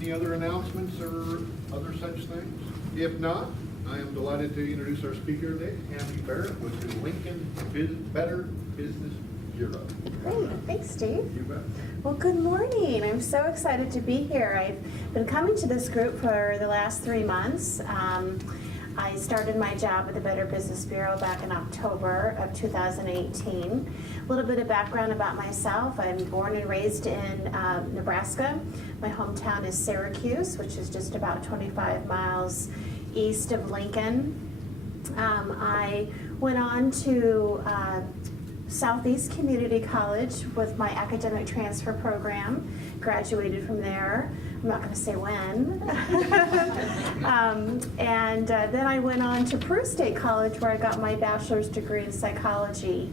Any other announcements or other such things? If not, I am delighted to introduce our speaker today, Tami Barrett with the Lincoln Better Business Bureau. Great, thanks, Steve. You bet. Well, good morning. I'm so excited to be here. I've been coming to this group for the last 3 months. I started my job at the Better Business Bureau back in October of 2018. A little bit of background about myself. I'm born and raised in Nebraska. My hometown is Syracuse, which is just about 25 miles east of Lincoln. I went on to Southeast Community College with my academic transfer program, graduated from there. I'm not going to say when. Then I went on to Peru State College where I got my bachelor's degree in psychology.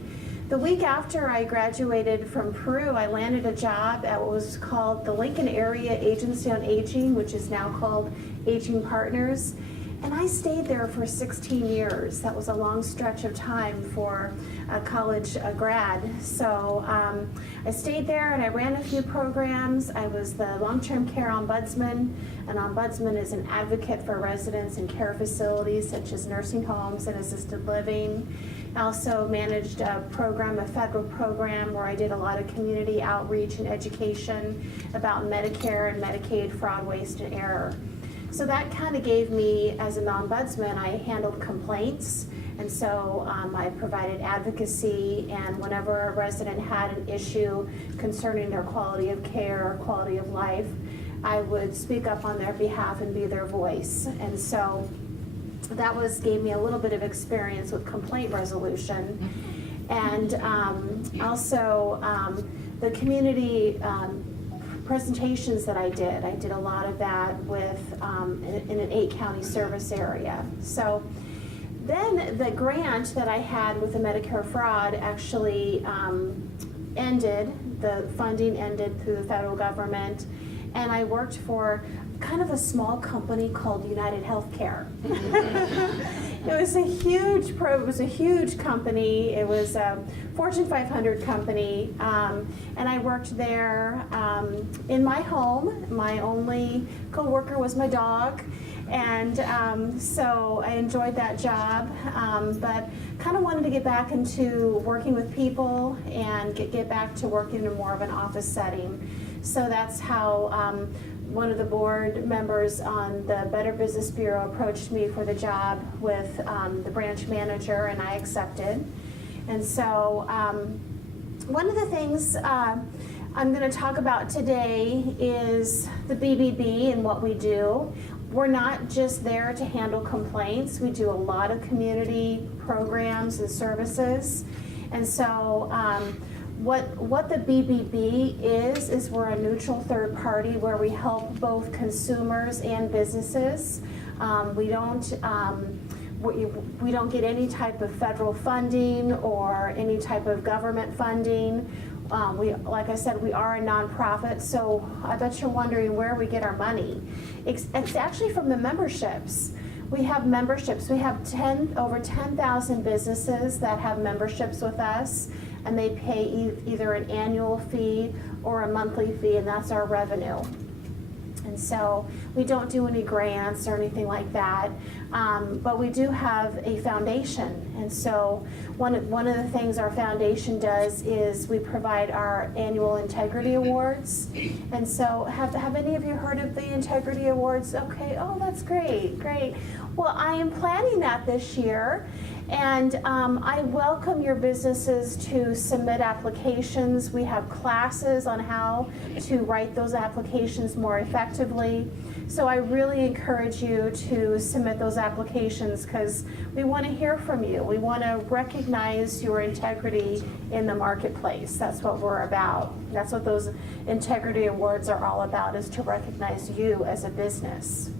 The week after I graduated from Peru, I landed a job at what was called the Lincoln Area Agency on Aging, which is now called Aging Partners. And I stayed there for 16 years. That was a long stretch of time for a college grad. So I stayed there and I ran a few programs. I was the long-term care ombudsman. An ombudsman is an advocate for residents in care facilities such as nursing homes and assisted living. I also managed a program, a federal program, where I did a lot of community outreach and education about Medicare and Medicaid fraud, waste, and error. So that kind of gave me, as an ombudsman, I handled complaints, and so I provided advocacy, and whenever a resident had an issue concerning their quality of care or quality of life, I would speak up on their behalf and be their voice. And so that gave me a little bit of experience with complaint resolution. And also the community presentations that I did a lot of that with in an 8-county service area. So then the grant that I had with the Medicare fraud actually ended. The funding ended through the federal government, and I worked for kind of a small company called United Healthcare. It was a huge company. It was a Fortune 500 company, and I worked there in my home. My only co-worker was my dog, and so I enjoyed that job, but kind of wanted to get back into working with people and get back to working in more of an office setting. So that's how one of the board members on the Better Business Bureau approached me for the job with the branch manager, and I accepted. And so one of the things I'm going to talk about today is the BBB and what we do. We're not just there to handle complaints. We do a lot of community programs and services. And so what the BBB is we're a neutral third party where we help both consumers and businesses. We don't get any type of federal funding or any type of government funding. Like I said, we are a nonprofit, so I bet you're wondering where we get our money. It's actually from the memberships. We have memberships. We have over 10,000 businesses that have memberships with us, and they pay either an annual fee or a monthly fee, and that's our revenue. And so we don't do any grants or anything like that, but we do have a foundation. And so one of the things our foundation does is we provide our annual integrity awards. And so have any of you heard of the integrity awards? Okay, oh, that's great. Well, I am planning that this year, and I welcome your businesses to submit applications. We have classes on how to write those applications more effectively. So I really encourage you to submit those applications because we want to hear from you. We want to recognize your integrity in the marketplace. That's what we're about. That's what those integrity awards are all about, is to recognize you as a business.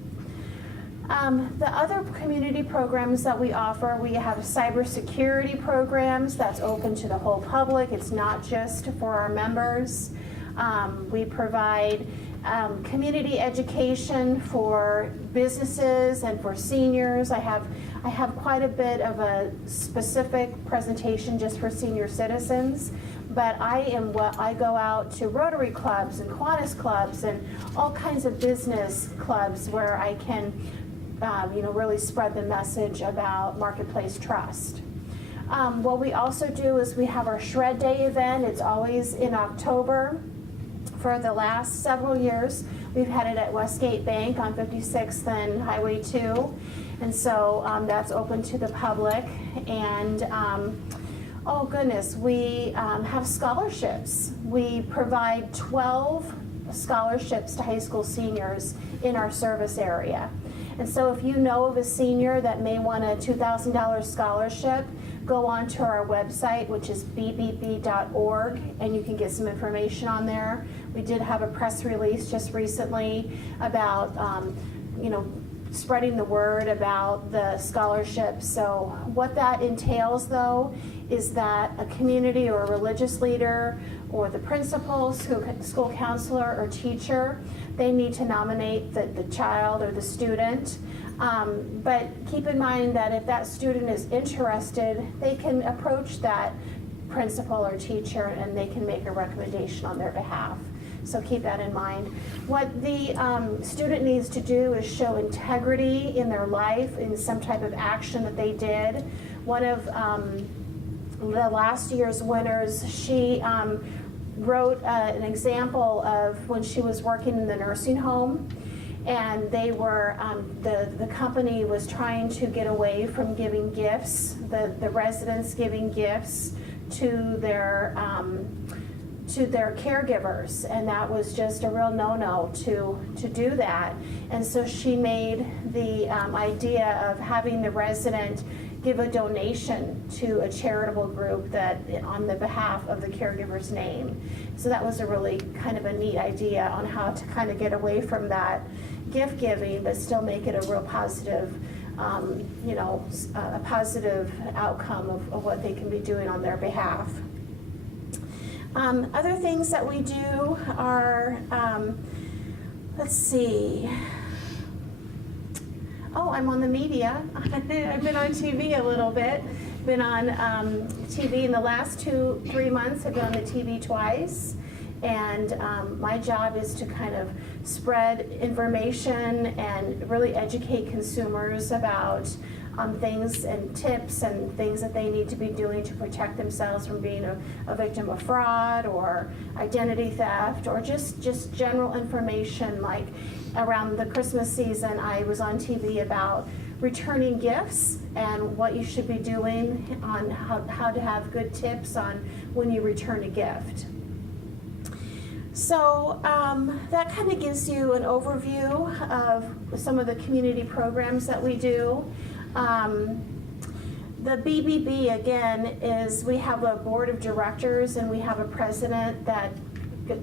The other community programs that we offer, we have cybersecurity programs that's open to the whole public. It's not just for our members. We provide community education for businesses and for seniors. I have quite a bit of a specific presentation just for senior citizens, but I go out to Rotary clubs and Kiwanis clubs and all kinds of business clubs where I can really spread the message about marketplace trust. What we also do is we have our Shred Day event. It's always in October. For the last several years, we've had it at Westgate Bank on 56th and Highway 2. And so that's open to the public. And oh goodness, we have scholarships. We provide 12 scholarships to high school seniors in our service area. And so if you know of a senior that may want a $2,000 scholarship, go on to our website, which is bbb.org, and you can get some information on there. We did have a press release just recently about, spreading the word about the scholarship. So what that entails, though, is that a community or a religious leader or the principal, school counselor, or teacher, they need to nominate the child or the student. But keep in mind that if that student is interested, they can approach that principal or teacher and they can make a recommendation on their behalf. So keep that in mind. What the student needs to do is show integrity in their life in some type of action that they did. One of the last year's winners, she wrote an example of when she was working in the nursing home, and they were the company was trying to get away from giving gifts, the residents giving gifts to their caregivers, and that was just a real no-no to do that. And so she made the idea of having the resident give a donation to a charitable group that on the behalf of the caregiver's name. So that was a really kind of a neat idea on how to kind of get away from that gift giving, but still make it a real positive, a positive outcome of what they can be doing on their behalf. Other things that we do are, let's see. Oh, I'm on the media. I've been on TV a little bit. Been on TV in the last 2-3 months. I've been on the TV twice. And my job is to kind of spread information and really educate consumers about things and tips and things that they need to be doing to protect themselves from being a victim of fraud or identity theft, or just general information. Like around the Christmas season, I was on TV about returning gifts and what you should be doing on how to have good tips on when you return a gift. So that kind of gives you an overview of some of the community programs that we do. The BBB, again, is we have a board of directors and we have a president that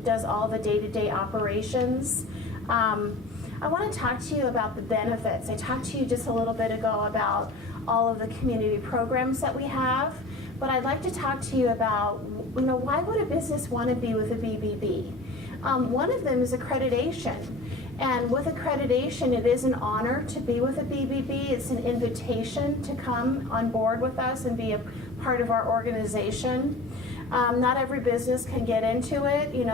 does all the day-to-day operations. I want to talk to you about the benefits. I talked to you just a little bit ago about all of the community programs that we have, but I'd like to talk to you about, why would a business want to be with a BBB? One of them is accreditation. And with accreditation, it is an honor to be with a BBB. It's an invitation to come on board with us and be a part of our organization. Not every business can get into it. You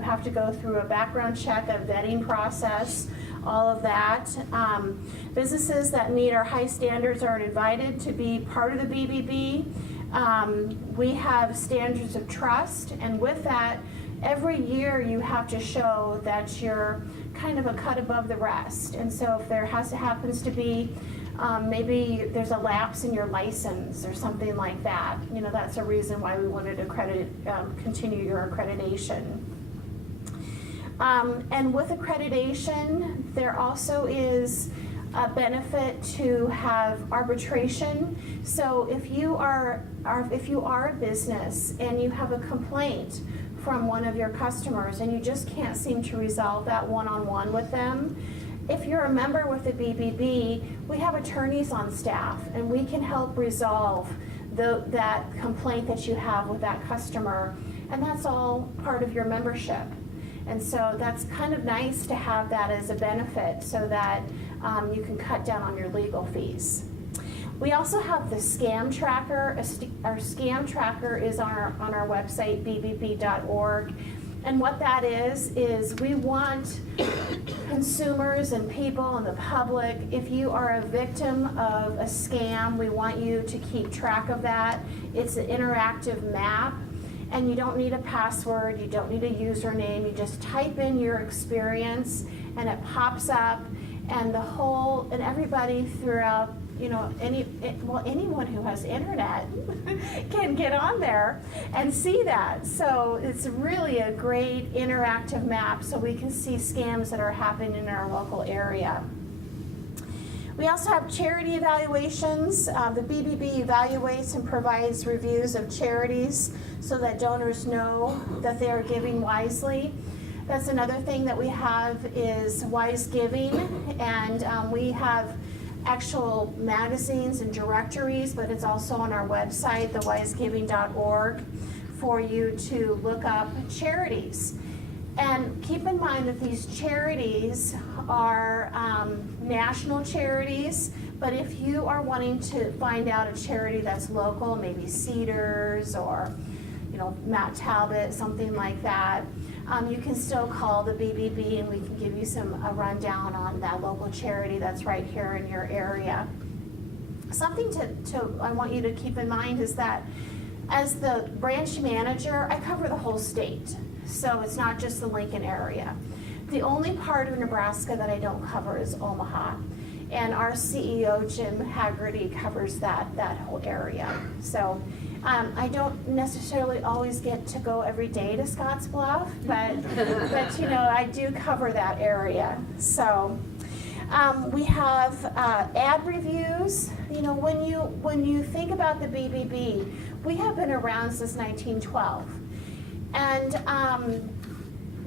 have to go through a background check, a vetting process, all of that. Businesses that meet our high standards are invited to be part of the BBB. We have standards of trust, and with that, every year you have to show that you're kind of a cut above the rest. And so if there happens to be maybe there's a lapse in your license or something like that, that's a reason why we wanted to continue your accreditation. And with accreditation, there also is a benefit to have arbitration. So if you are a business and you have a complaint from one of your customers and you just can't seem to resolve that one-on-one with them, if you're a member with the BBB, we have attorneys on staff and we can help resolve that complaint that you have with that customer, and that's all part of your membership. And so that's kind of nice to have that as a benefit so that you can cut down on your legal fees. We also have the scam tracker. Our scam tracker is on our website, bbb.org. And what that is we want consumers and people and the public, if you are a victim of a scam, we want you to keep track of that. It's an interactive map, and you don't need a password, you don't need a username, you just type in your experience and it pops up, and and everybody throughout, anyone who has internet can get on there and see that. So it's really a great interactive map so we can see scams that are happening in our local area. We also have charity evaluations. The BBB evaluates and provides reviews of charities so that donors know that they are giving wisely. That's another thing that we have is wise giving, and we have actual magazines and directories, but it's also on our website, thewisegiving.org, for you to look up charities. And keep in mind that these charities are national charities, but if you are wanting to find out a charity that's local, maybe Cedars or Matt Talbot, something like that, you can still call the BBB and we can give you a rundown on that local charity that's right here in your area. Something I want you to keep in mind is that as the branch manager, I cover the whole state. So it's not just the Lincoln area. The only part of Nebraska that I don't cover is Omaha. And our CEO, Jim Haggerty, covers that whole area. So I don't necessarily always get to go every day to Scottsbluff, but I do cover that area. So we have ad reviews. When you think about the BBB, we have been around since 1912. And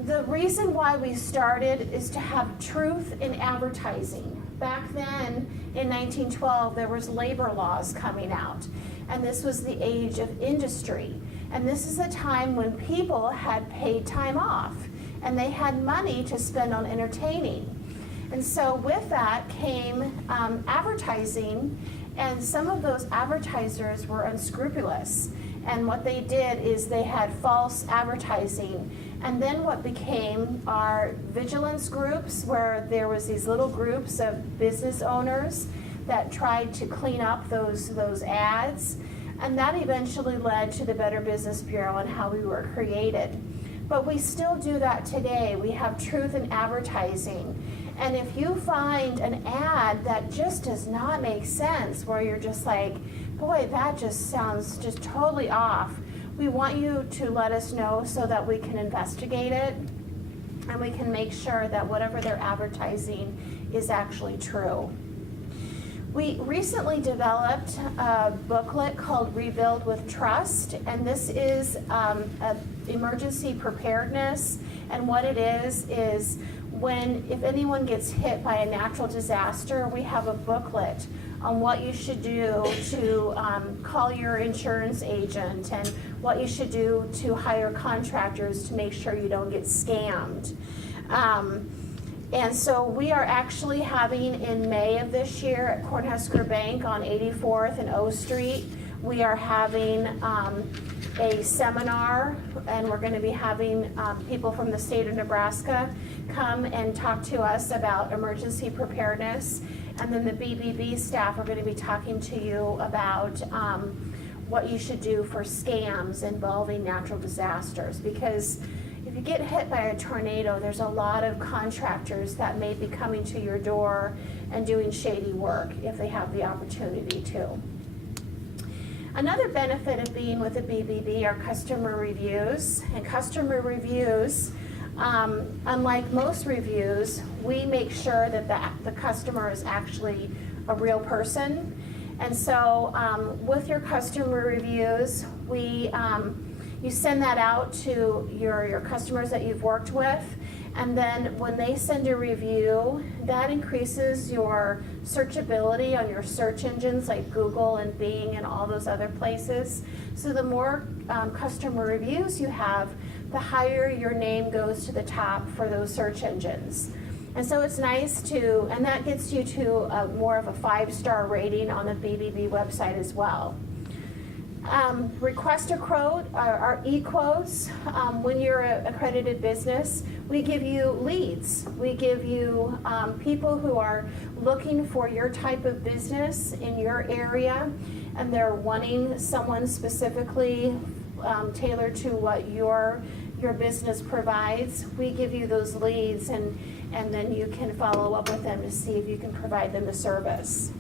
the reason why we started is to have truth in advertising. Back then, in 1912, there was labor laws coming out, and this was the age of industry. And this is a time when people had paid time off, and they had money to spend on entertaining. And so with that came advertising, and some of those advertisers were unscrupulous. And what they did is they had false advertising. And then what became our vigilance groups, where there was these little groups of business owners that tried to clean up those ads. And that eventually led to the Better Business Bureau and how we were created. But we still do that today. We have truth in advertising. And if you find an ad that just does not make sense, where you're just like, boy, that just sounds just totally off, we want you to let us know so that we can investigate it and we can make sure that whatever they're advertising is actually true. We recently developed a booklet called Rebuild with Trust, and this is emergency preparedness. And what it is if anyone gets hit by a natural disaster, we have a booklet on what you should do to call your insurance agent and what you should do to hire contractors to make sure you don't get scammed. And so we are actually having in May of this year at Cornhusker Bank on 84th and O Street, we are having a seminar, and we're going to be having people from the state of Nebraska come and talk to us about emergency preparedness. And then the BBB staff are going to be talking to you about what you should do for scams involving natural disasters. Because if you get hit by a tornado, there's a lot of contractors that may be coming to your door and doing shady work if they have the opportunity to. Another benefit of being with the BBB are customer reviews. And customer reviews, unlike most reviews, we make sure that the customer is actually a real person. And so with your customer reviews, you send that out to your customers that you've worked with, and then when they send a review, that increases your searchability on your search engines like Google and Bing and all those other places. So the more customer reviews you have, the higher your name goes to the top for those search engines. And so it's nice to, and that gets you to more of a 5-star rating on the BBB website as well. Request a quote, our e-quotes. When you're an accredited business, we give you leads. We give you people who are looking for your type of business in your area, and they're wanting someone specifically tailored to what your business provides. We give you those leads, and then you can follow up with them to see if you can provide them the service.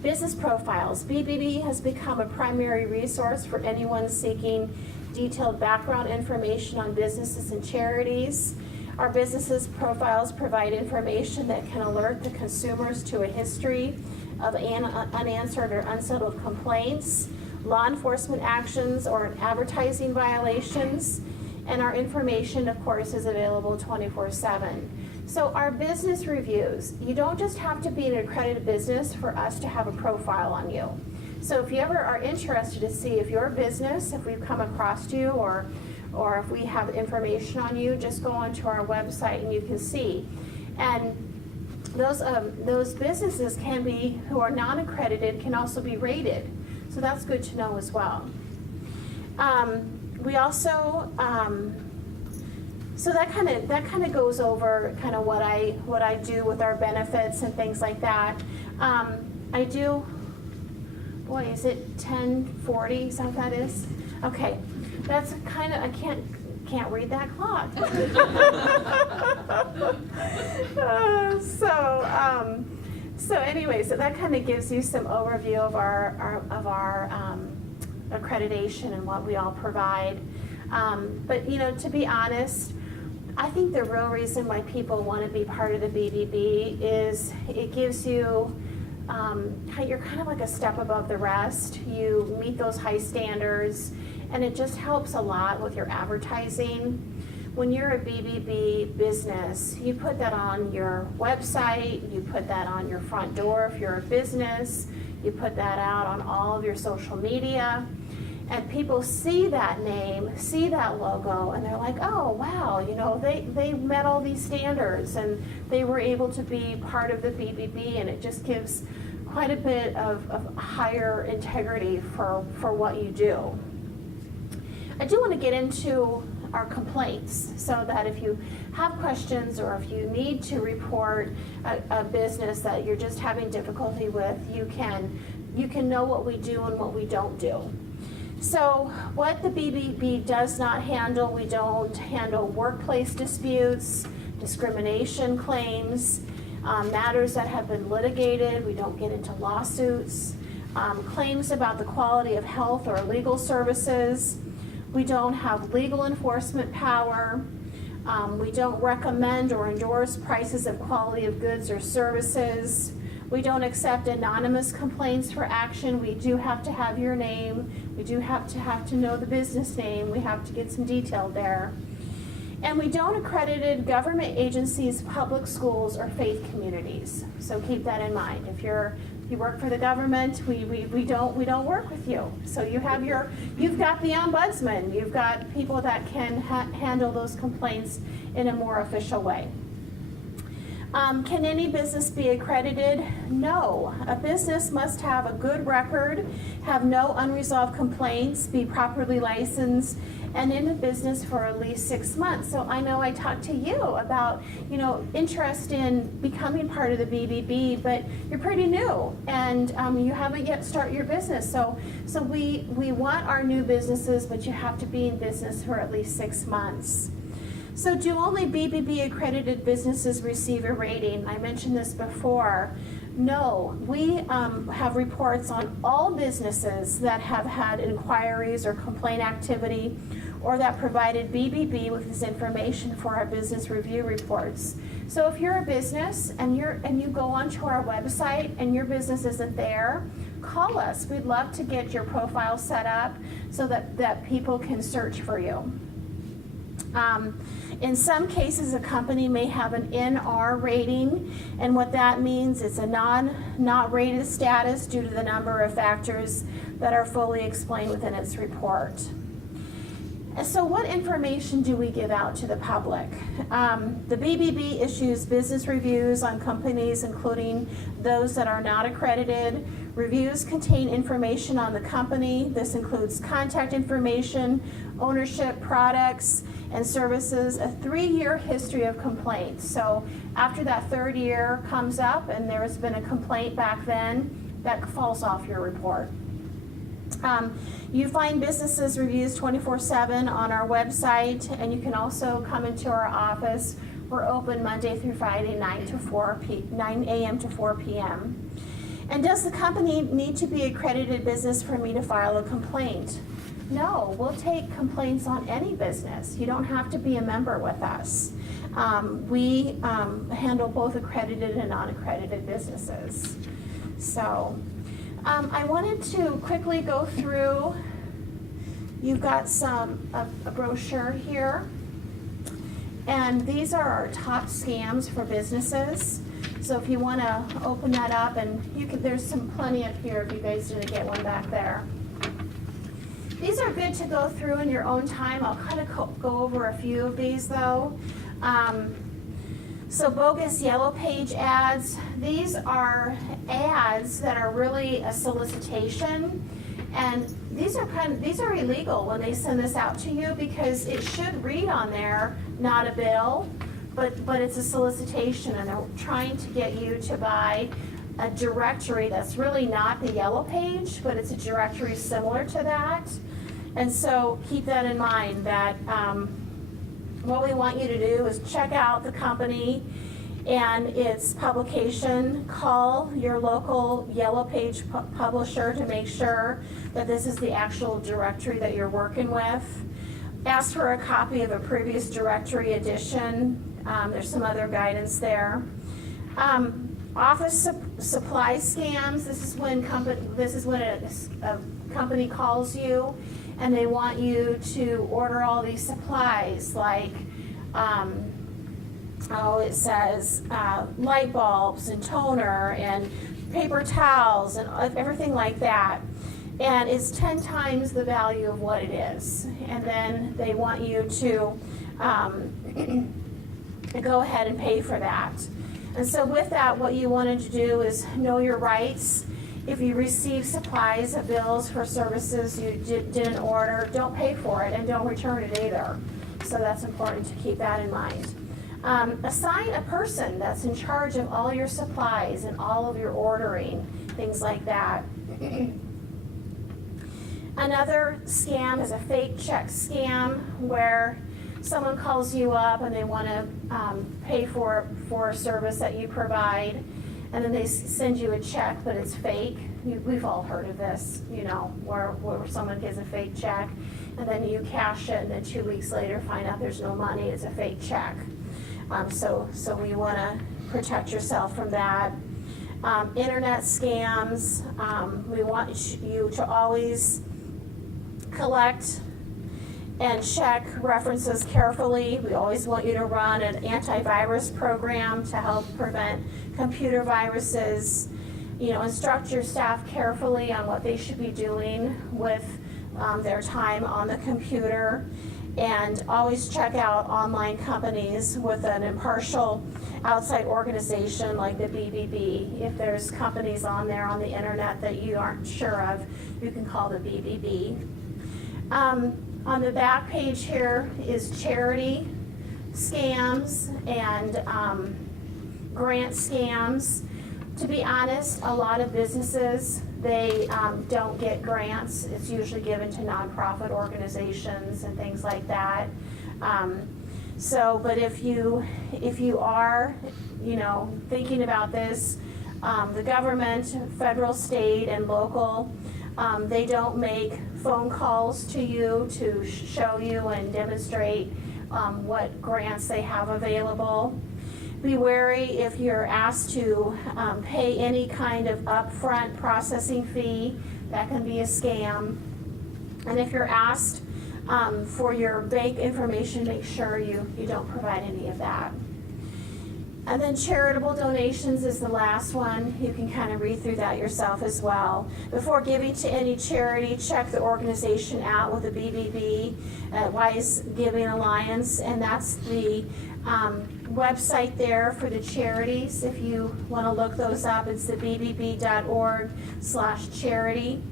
Business profiles. BBB has become a primary resource for anyone seeking detailed background information on businesses and charities. Our businesses profiles provide information that can alert the consumers to a history of unanswered or unsettled complaints, law enforcement actions, or advertising violations. And our information, of course, is available 24/7. So our business reviews, you don't just have to be an accredited business for us to have a profile on you. So if you ever are interested to see if your business, if we've come across you, or if we have information on you, just go onto our website and you can see. And those businesses can be, who are non-accredited, can also be rated. So that's good to know as well. We also, so that kind of goes over kind of what I do with our benefits and things like that. I do, boy, is it 10:40? Is that what that is? Okay, that's kind of, I can't read that clock. So anyway, so that kind of gives you some overview of our accreditation and what we all provide. But you know, to be honest, I think the real reason why people want to be part of the BBB is it gives you, you're kind of like a step above the rest. You meet those high standards, and it just helps a lot with your advertising. When you're a BBB business, you put that on your website, you put that on your front door if you're a business, you put that out on all of your social media, and people see that name, see that logo, and they're like, oh wow, you know, they met all these standards and they were able to be part of the BBB, and it just gives quite a bit of higher integrity for what you do. I do want to get into our complaints, so that if you have questions or if you need to report a business that you're just having difficulty with, you can know what we do and what we don't do. So what the BBB does not handle, we don't handle workplace disputes, discrimination claims, matters that have been litigated. We don't get into lawsuits, claims about the quality of health or legal services. We don't have legal enforcement power. We don't recommend or endorse prices of quality of goods or services. We don't accept anonymous complaints for action. We do have to have your name. We do have to know the business name. We have to get some detail there. And we don't accredited government agencies, public schools, or faith communities. So keep that in mind. If you work for the government, we don't work with you. So you've got the ombudsman. You've got people that can handle those complaints in a more official way. Can any business be accredited? No. A business must have a good record, have no unresolved complaints, be properly licensed, and in a business for at least 6 months. So I know I talked to you about, interest in becoming part of the BBB, but you're pretty new and you haven't yet started your business. So we want our new businesses, but you have to be in business for at least 6 months. So do only BBB accredited businesses receive a rating? I mentioned this before. No, we have reports on all businesses that have had inquiries or complaint activity, or that provided BBB with this information for our business review reports. So if you're a business and you go onto our website and your business isn't there, call us. We'd love to get your profile set up so that people can search for you. In some cases, a company may have an NR rating, and what that means is a not rated status due to the number of factors that are fully explained within its report. And so what information do we give out to the public? The BBB issues business reviews on companies, including those that are not accredited. Reviews contain information on the company. This includes contact information, ownership, products, and services, a 3-year history of complaints. So after that 3rd year comes up and there has been a complaint back then, that falls off your report. You find businesses reviews 24/7 on our website, and you can also come into our office. We're open Monday through Friday, 9 a.m. to 4 p.m. And does the company need to be accredited business for me to file a complaint? No, we'll take complaints on any business. You don't have to be a member with us. We handle both accredited and non-accredited businesses. So I wanted to quickly go through, you've got a brochure here, and these are our top scams for businesses. So if you want to open that up, and there's plenty up here if you guys didn't get one back there. These are good to go through in your own time. I'll kind of go over a few of these though. So bogus yellow page ads, these are ads that are really a solicitation, and these are illegal when they send this out to you, because it should read on there, not a bill, but it's a solicitation, and they're trying to get you to buy a directory that's really not the yellow page, but it's a directory similar to that. And so keep that in mind, that what we want you to do is check out the company and its publication. Call your local yellow page publisher to make sure that this is the actual directory that you're working with. Ask for a copy of a previous directory edition. There's some other guidance there. Office supply scams. This is when a company calls you and they want you to order all these supplies, like it says light bulbs and toner and paper towels and everything like that, and it's 10 times the value of what it is, and then they want you to go ahead and pay for that. And so with that, what you wanted to do is know your rights. If you receive supplies, bills for services you didn't order, don't pay for it, and don't return it either. So that's important to keep that in mind. Assign a person that's in charge of all your supplies and all of your ordering, things like that. Another scam is a fake check scam, where someone calls you up and they want to pay for a service that you provide, and then they send you a check, but it's fake. We've all heard of this, where someone gives a fake check, and then you cash it, and then 2 weeks later find out there's no money, it's a fake check. So we want to protect yourself from that. Internet scams, we want you to always collect and check references carefully. We always want you to run an antivirus program to help prevent computer viruses. Instruct your staff carefully on what they should be doing with their time on the computer, and always check out online companies with an impartial outside organization like the BBB. If there's companies on there on the internet that you aren't sure of, you can call the BBB. On the back page here is charity scams and grant scams. To be honest, a lot of businesses, they don't get grants. It's usually given to nonprofit organizations and things like that. But if you are, thinking about this, the government, federal, state, and local, they don't make phone calls to you to show you and demonstrate what grants they have available. Be wary if you're asked to pay any kind of upfront processing fee. That can be a scam. And if you're asked for your bank information, make sure you don't provide any of that. And then charitable donations is the last one. You can kind of read through that yourself as well. Before giving to any charity, check the organization out with the BBB, Wise Giving Alliance, and that's the website there for the charities. If you want to look those up, it's the bbb.org/charity.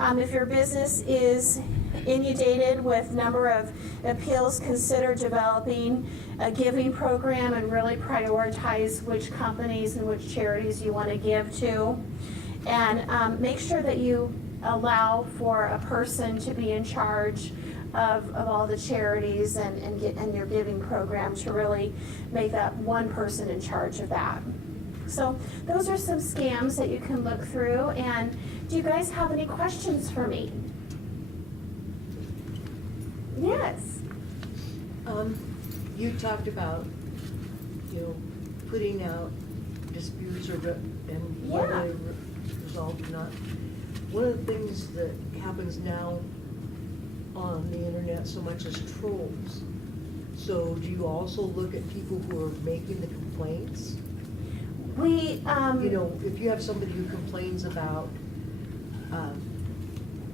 If your business is inundated with number of appeals, consider developing a giving program and really prioritize which companies and which charities you want to give to. And make sure that you allow for a person to be in charge of all the charities and your giving program, to really make that one person in charge of that. So those are some scams that you can look through. And do you guys have any questions for me? Yes. You talked about, putting out disputes and whether Yeah. they resolved or not. One of the things that happens now on the internet so much as trolls. So do you also look at people who are making the complaints? We, If you have somebody who complains about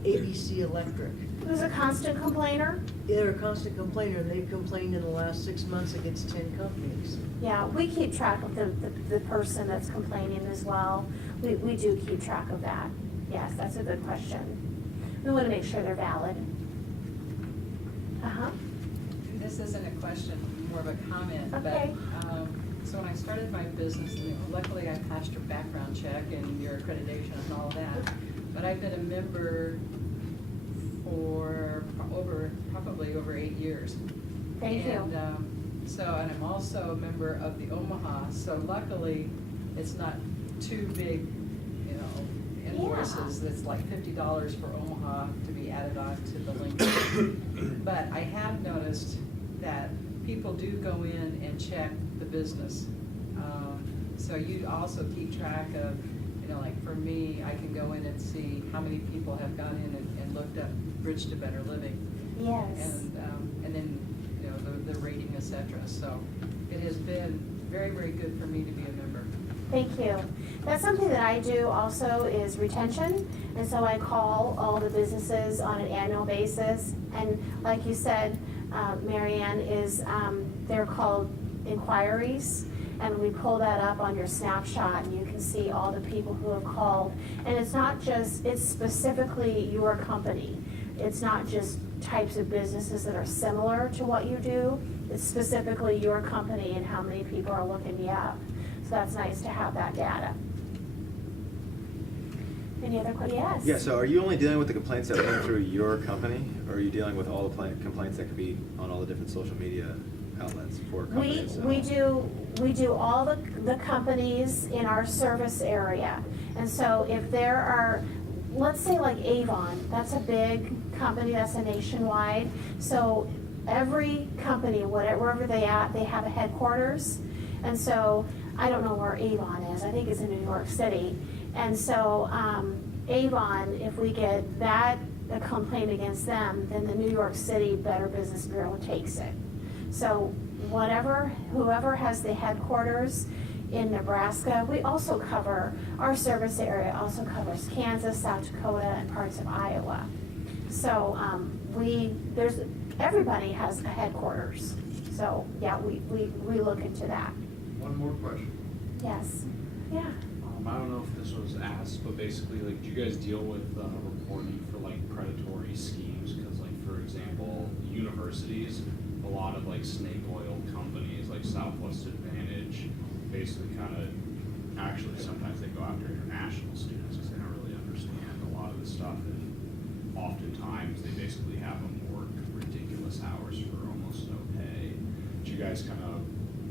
ABC Electric, who's a constant complainer? they're a constant complainer, and they've complained in the last 6 months against 10 companies. Yeah, we keep track of the person that's complaining as well. We do keep track of that. Yes, that's a good question. We want to make sure they're valid. Uh-huh. This isn't a question, more of a comment, Okay. but, so when I started my business, luckily I passed your background check and your accreditation and all of that, but I've been a member for probably over 8 years. Thank you. And and I'm also a member of the Omaha, so luckily it's not too big, invoices. It's like $50 for Omaha to be added on to the link. But I have noticed that people do go in and check the business. So you also keep track of, like for me, I can go in and see how many people have gone in and looked up Bridge to Better Living. Yes. And then, the rating, et cetera. So it has been very, very good for me to be a member. Thank you. That's something that I do also, is retention. And so I call all the businesses on an annual basis. And like you said, Marianne, they're called inquiries. And we pull that up on your snapshot, and you can see all the people who have called. And it's specifically your company. It's not just types of businesses that are similar to what you do. It's specifically your company and how many people are looking you up. So that's nice to have that data. Any other questions? Yes? Yeah, so are you only dealing with the complaints that come through your company, or are you dealing with all the complaints that could be on all the different social media outlets for companies? We do all the companies in our service area. And so if there are, let's say like Avon, that's a big company, that's a nationwide. So every company, wherever they at, they have a headquarters. And so I don't know where Avon is. I think it's in New York City. And so Avon, if we get a complaint against them, then the New York City Better Business Bureau takes it. So whoever has the headquarters in Nebraska, we also cover, our service area also covers Kansas, South Dakota, and parts of Iowa. So everybody has a headquarters. So yeah, we look into that. One more question. Yes, yeah. I don't know if this was asked, but basically, like, do you guys deal with reporting for like predatory schemes? Because, like, for example, universities, a lot of like snake oil companies, like Southwest Advantage, basically actually sometimes they go after international students because they don't really understand a lot of the stuff, and oftentimes they basically have them work ridiculous hours for almost no pay. Do you guys kind of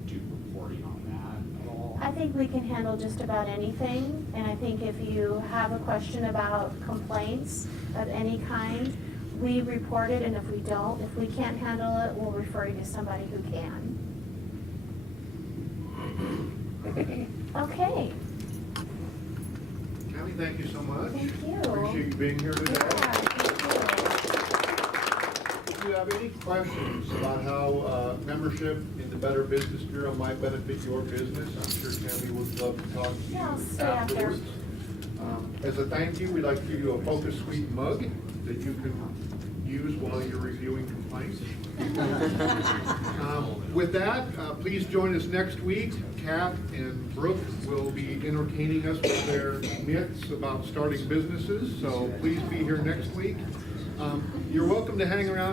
do reporting on that at all? I think we can handle just about anything, and I think if you have a question about complaints of any kind, we report it, and if we can't handle it, we'll refer you to somebody who can. Okay. Tami, thank you so much. Thank you. Appreciate you being here today. Yeah, thank you. if you have any questions about how membership in the Better Business Bureau might benefit your business, I'm sure Tami would love to talk to you Yeah, I'll stay after. afterwards. As a thank you, we'd like to give you a Focus Suite mug that you can use while you're reviewing complaints. With that, please join us next week. Kat and Brooke will be entertaining us with their myths about starting businesses, so please be here next week. You're welcome to hang around